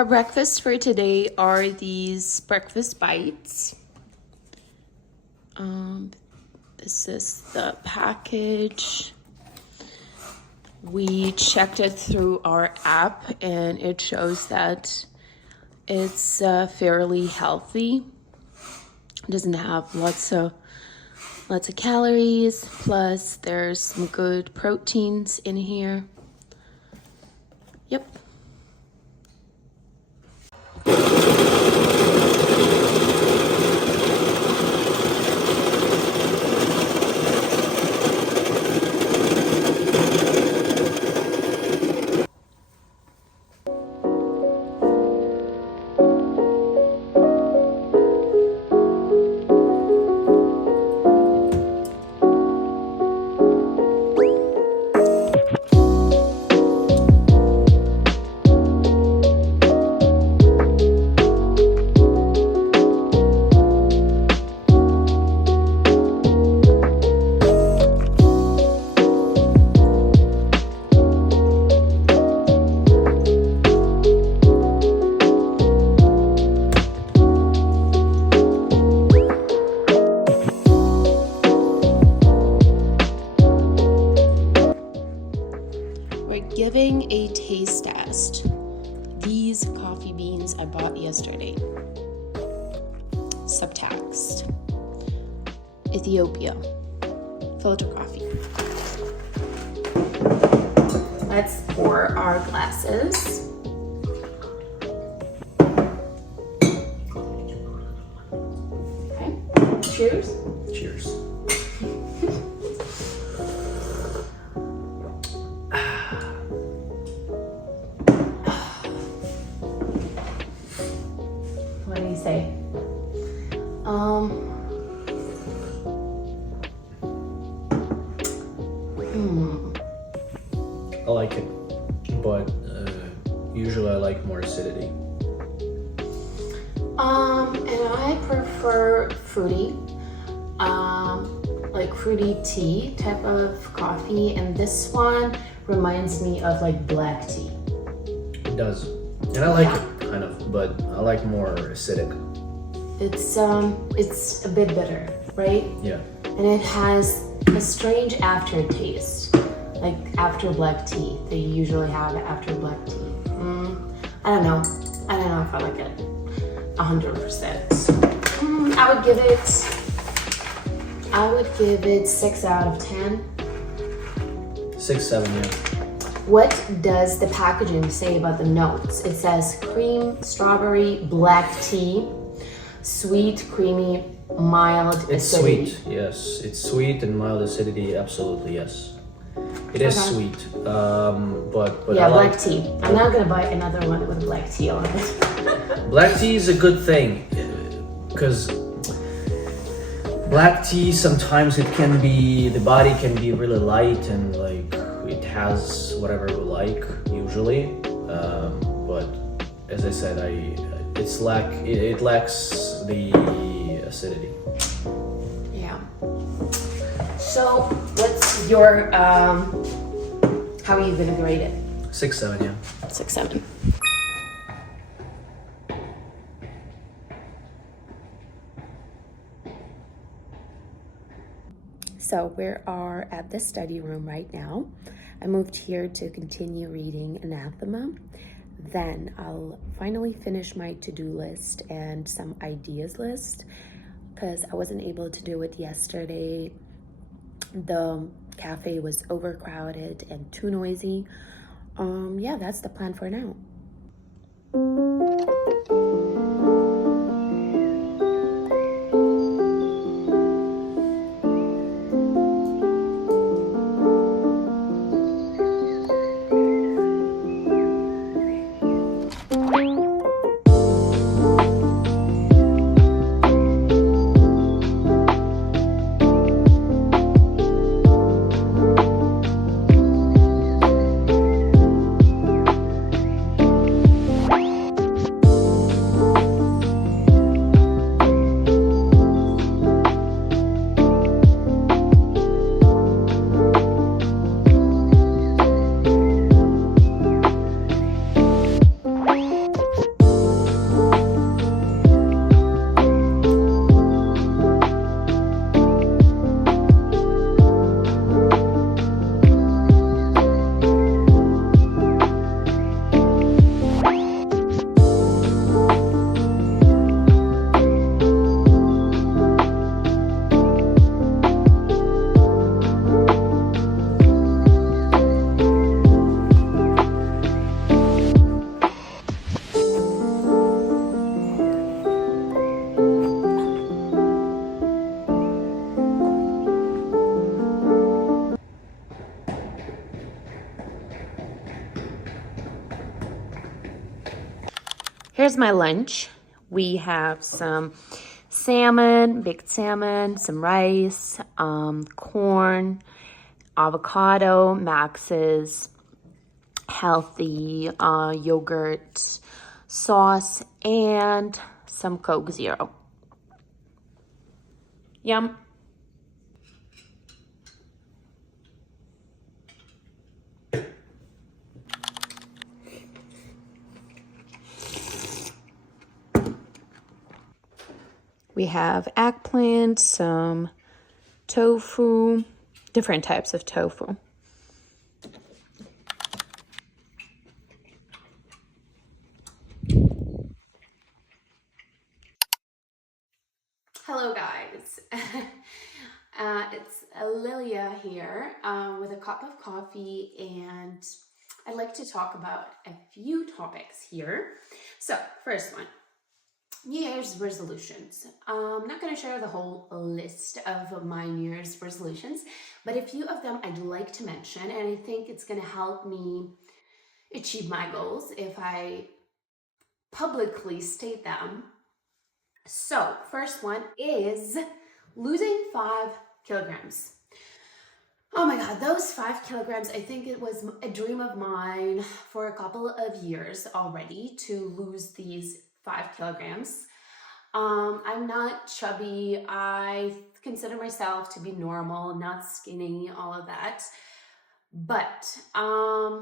Our breakfast for today are these breakfast bites. This is the package. We checked it through our app and it shows that it's fairly healthy. It doesn't have lots of calories, plus there's some good proteins in here. Yep. Giving a taste test. These coffee beans I bought yesterday. Subtext. Ethiopia. Filter coffee. Let's pour our glasses. Okay. Cheers. Cheers. What do you say? I like it, but usually I like more acidity. And I prefer fruity, like fruity tea type of coffee, and this one reminds me of like black tea. It does, and I like it kind of, but I like more acidic. It's a bit bitter, right? Yeah. And it has a strange aftertaste, like after black tea. They usually have it after black tea. I don't know if I like it 100%. I would give it 6 out of 10. 6, 7, yeah. What does the packaging say about the notes? It says cream, strawberry, black tea, sweet, creamy, mild It's acidity. sweet, yes. It's sweet and mild acidity, absolutely, yes. It is Okay. sweet, but Yeah, I black like tea. I'm not gonna buy another one with black tea on it. black tea is a good thing, because black tea sometimes the body can be really light and like it has whatever we like usually, but as I said, it lacks the acidity. Yeah. So, what's your how are you gonna grade it? 6, 7, yeah. 6, 7. So we are at the study room right now. I moved here to continue reading Anathema. Then I'll finally finish my to-do list and some ideas list because I wasn't able to do it yesterday. The cafe was overcrowded and too noisy. Yeah, that's the plan for now. Here's my lunch. We have some salmon, baked salmon, some rice, corn, avocado, Max's healthy yogurt sauce, and some Coke Zero. Yum. We have eggplant, some tofu, different types of tofu. Hello guys, it's Lilia here with a cup of coffee, and I'd like to talk about a few topics here. So first one, New Year's resolutions. I'm not going to share the whole list of my New Year's resolutions, but a few of them I'd like to mention, and I think it's going to help me achieve my goals if I publicly state them. So first one is losing 5 kilograms. Oh my God, those 5 kilograms, I think it was a dream of mine for a couple of years already to lose these 5 kilograms. I'm not chubby. I consider myself to be normal, not skinny, all of that. But I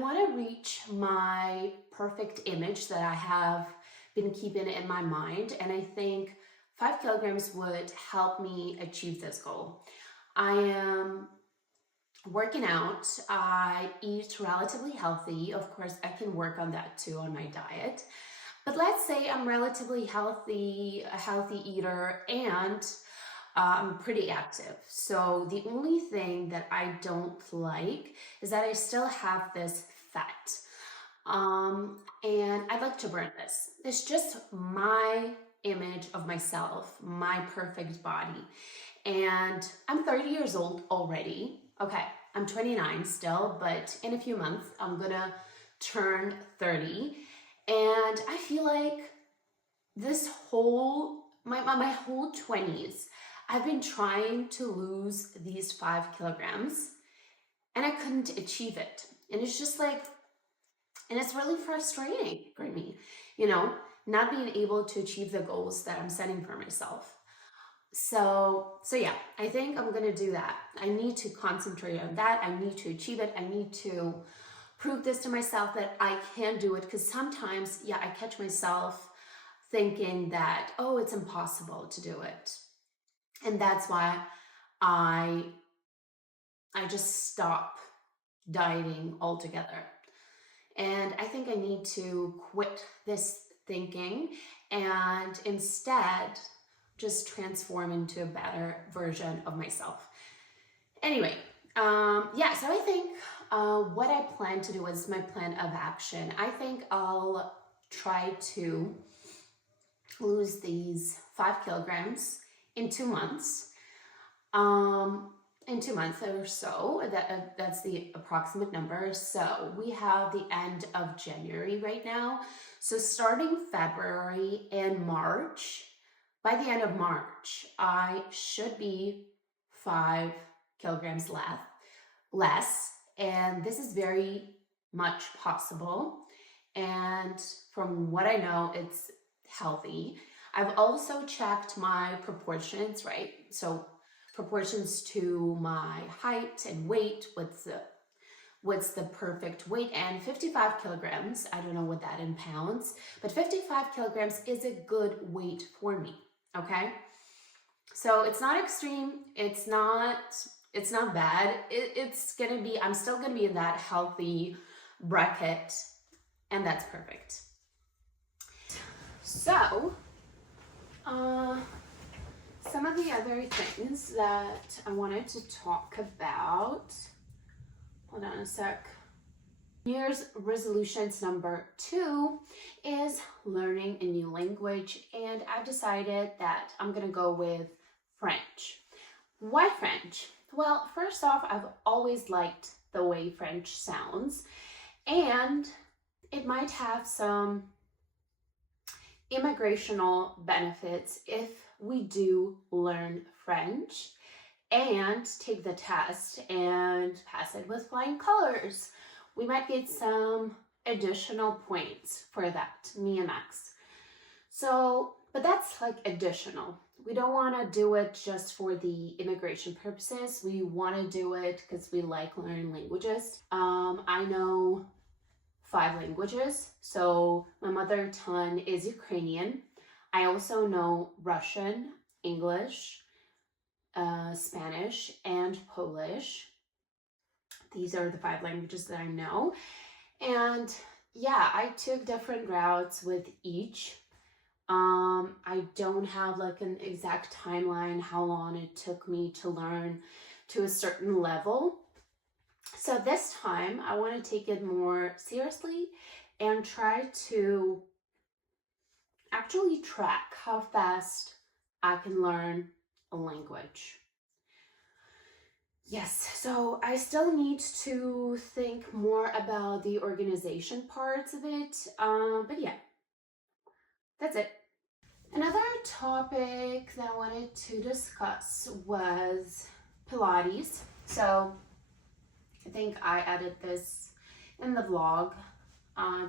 want to reach my perfect image that I have been keeping in my mind, and I think 5 kilograms would help me achieve this goal. I am working out. I eat relatively healthy. Of course, I can work on that too on my diet. But let's say I'm relatively healthy, a healthy eater, and I'm pretty active. So the only thing that I don't like is that I still have this fat. And I'd like to burn this. It's just my image of myself, my perfect body. And I'm 30 years old already. Okay, I'm 29 still, but in a few months, I'm gonna turn 30. And I feel like this whole, my whole 20s, I've been trying to lose these 5 kilograms and I couldn't achieve it. And it's just like, and it's really frustrating for me, you know, not being able to achieve the goals that I'm setting for myself. So yeah, I think I'm gonna do that. I need to concentrate on that. I need to achieve it. I need to prove this to myself that I can do it, because sometimes, yeah, I catch myself thinking that, oh, it's impossible to do it. And that's why I just stop dieting altogether. And I think I need to quit this thinking and instead just transform into a better version of myself. Anyway, yeah, so I think what I plan to do is my plan of action. I think I'll try to lose these 5 kilograms in 2 months. In 2 months or so, that's the approximate number. So we have the end of January right now. So starting February and March, by the end of March, I should be 5 kilograms less. And this is very much possible. And from what I know, it's healthy. I've also checked my proportions, right? So proportions to my height and weight, what's the perfect weight, and 55 kilograms, I don't know what that in pounds, but 55 kilograms is a good weight for me, okay? So it's not extreme, it's not bad, it's gonna be, I'm still gonna be in that healthy bracket, and that's perfect. So, some of the other things that I wanted to talk about, hold on a sec. New Year's resolutions number 2 is learning a new language, and I've decided that I'm gonna go with French. Why French? Well, first off, I've always liked the way French sounds, and it might have some immigrational benefits if we do learn French and take the test and pass it with flying colors. We might get some additional points for that, me and Max. So, but that's like additional. We don't want to do it just for the immigration purposes. We want to do it because we like learning languages. I know 5 languages. So my mother tongue is Ukrainian. I also know Russian, English, Spanish, and Polish. These are the 5 languages that I know. And yeah, I took different routes with each. I don't have like an exact timeline how long it took me to learn to a certain level. So this time I want to take it more seriously and try to actually track how fast I can learn a language. Yes, so I still need to think more about the organization parts of it, but yeah, that's it. Another topic that I wanted to discuss was Pilates. So I think I added this in the vlog,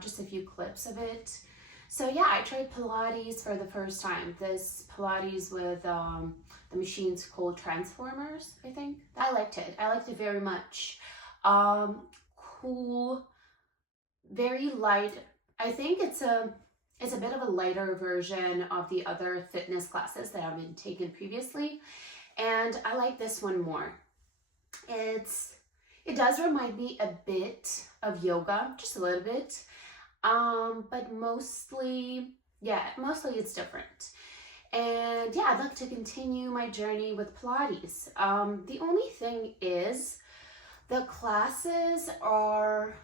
just a few clips of it. So yeah, I tried Pilates for the first time. This Pilates with the machines called Transformers, I think. I liked it. I liked it very much. Cool, very light. I think it's a bit of a lighter version of the other fitness classes that I've been taking previously. And I like this one more. It does remind me a bit of yoga, just a little bit. But mostly it's different. And yeah, I'd like to continue my journey with Pilates. The only thing is the classes are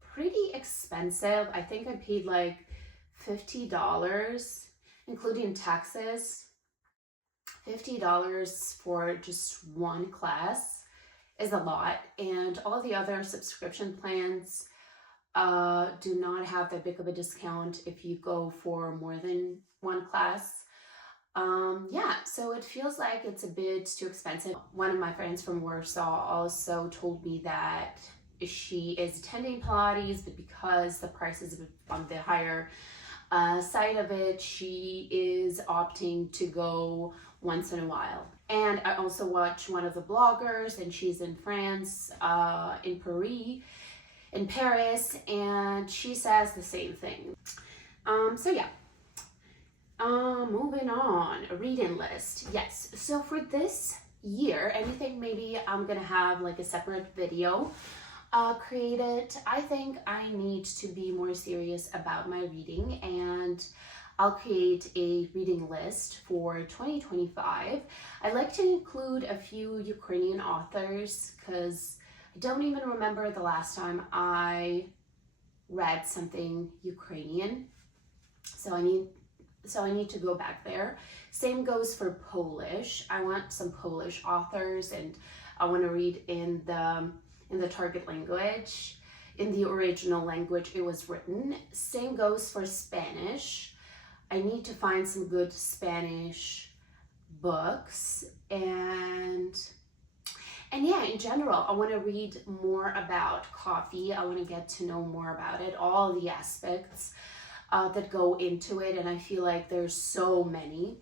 pretty expensive. I think I paid like $50, including taxes. $50 for just one class is a lot. And all the other subscription plans do not have that big of a discount if you go for more than one class. Yeah, so it feels like it's a bit too expensive. One of my friends from Warsaw also told me that she is attending Pilates, but because the price is on the higher side of it, she is opting to go once in a while. And I also watch one of the bloggers, and she's in France, in Paris, and she says the same thing. So yeah. Moving on, a reading list. Yes, so for this year, anything maybe I'm gonna have like a separate video created. I think I need to be more serious about my reading, and I'll create a reading list for 2025. I'd like to include a few Ukrainian authors because I don't even remember the last time I read something Ukrainian. So I need to go back there. Same goes for Polish. I want some Polish authors, and I want to read in the target language, in the original language it was written. Same goes for Spanish. I need to find some good Spanish books, and yeah, in general, I want to read more about coffee. I want to get to know more about it, all the aspects that go into it, and I feel like there's so many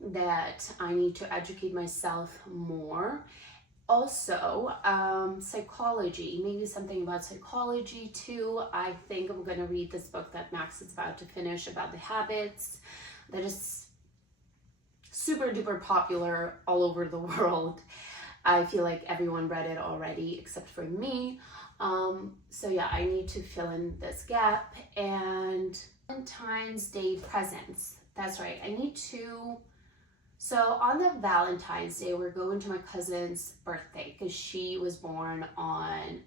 that I need to educate myself more. Also, psychology, maybe something about psychology too. I think I'm gonna read this book that Max is about to finish about the habits that is super duper popular all over the world. I feel like everyone read it already except for me. So yeah, I need to fill in this gap. And Valentine's Day presents. That's right, I need to. So on the Valentine's Day, we're going to my cousin's birthday because she was born on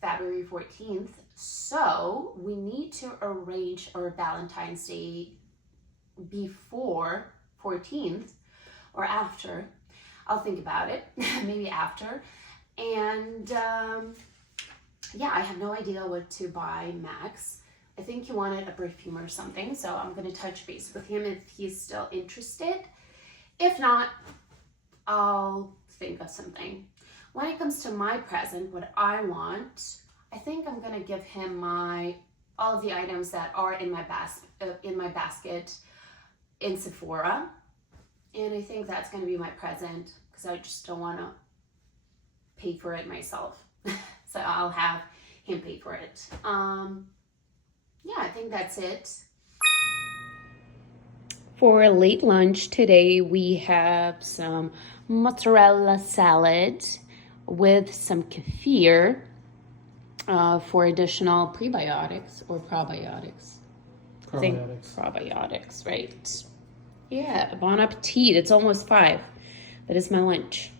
February 14th. So we need to arrange our Valentine's Day before 14th or after. I'll think about it, maybe after. And yeah, I have no idea what to buy Max. I think he wanted a perfume or something, so I'm gonna touch base with him if he's still interested. If not, I'll think of something. When it comes to my present, what I want, I think I'm gonna give him all of the items that are in my basket in Sephora, and I think that's gonna be my present because I just don't want to pay for it myself. So I'll have him pay for it. Yeah, I think that's it. For late lunch today, we have some mozzarella salad with some kefir for additional prebiotics or probiotics. Probiotics. I think probiotics, right? Yeah, bon appetit. It's almost 5. That is my lunch.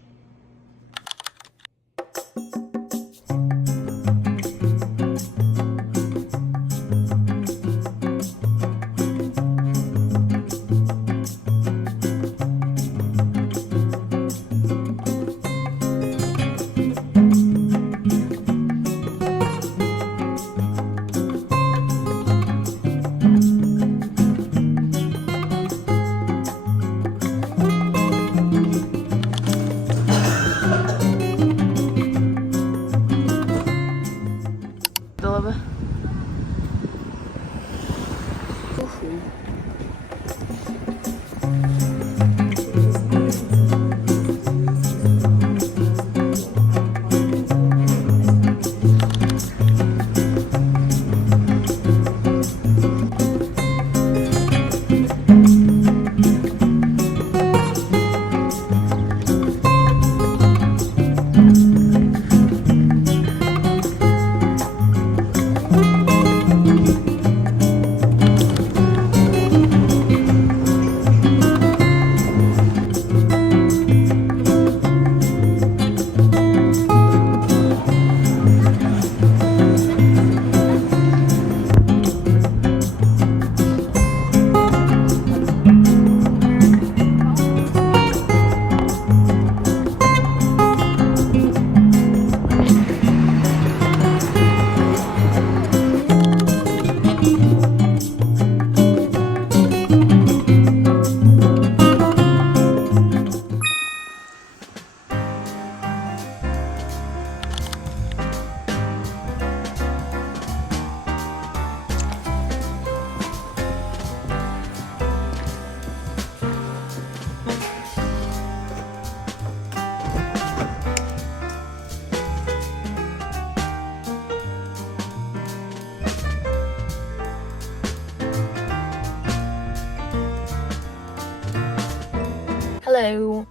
Hello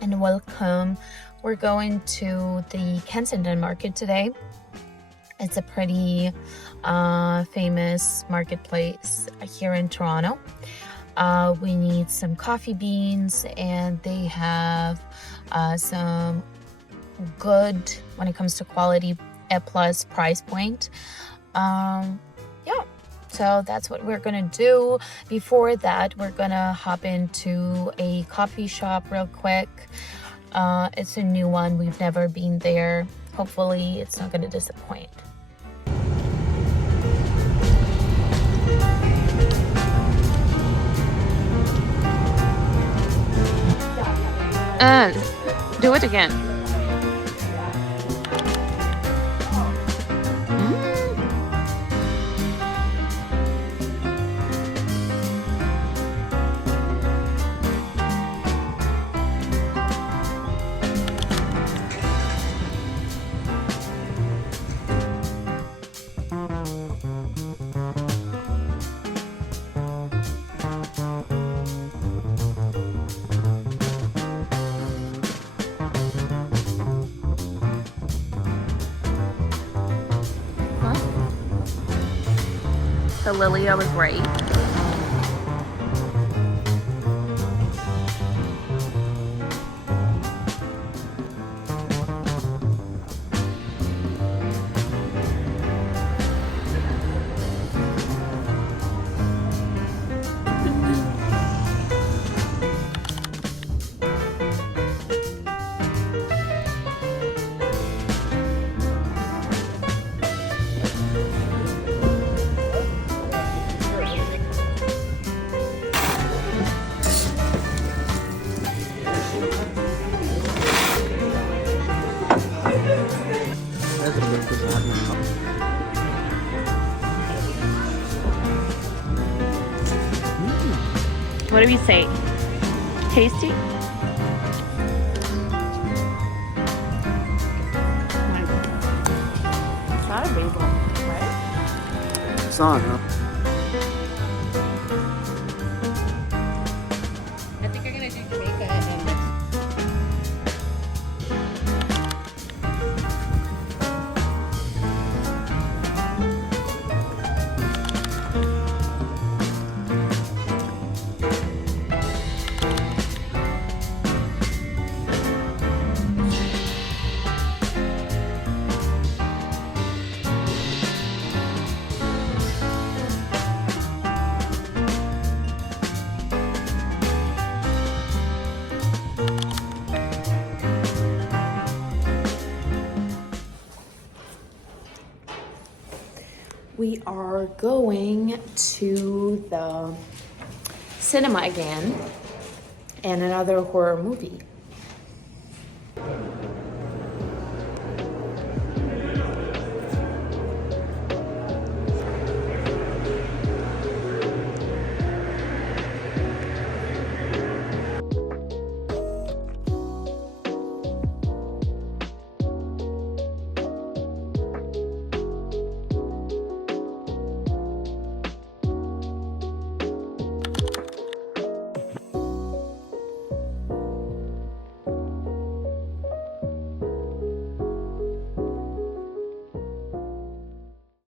and welcome. We're going to the Kensington Market today. It's a pretty famous marketplace here in Toronto. We need some coffee beans, and they have some good, when it comes to quality, A+ price point. Yeah. So that's what we're gonna do. Before that, we're gonna hop into a coffee shop real quick. It's a new one. We've never been there. Hopefully it's not gonna disappoint. Do it again. So Lilia was right. What do we say? Tasty? It's not a bagel, right? It's not, huh? I think you're gonna do Jamaica and we are going to the cinema again and another horror movie.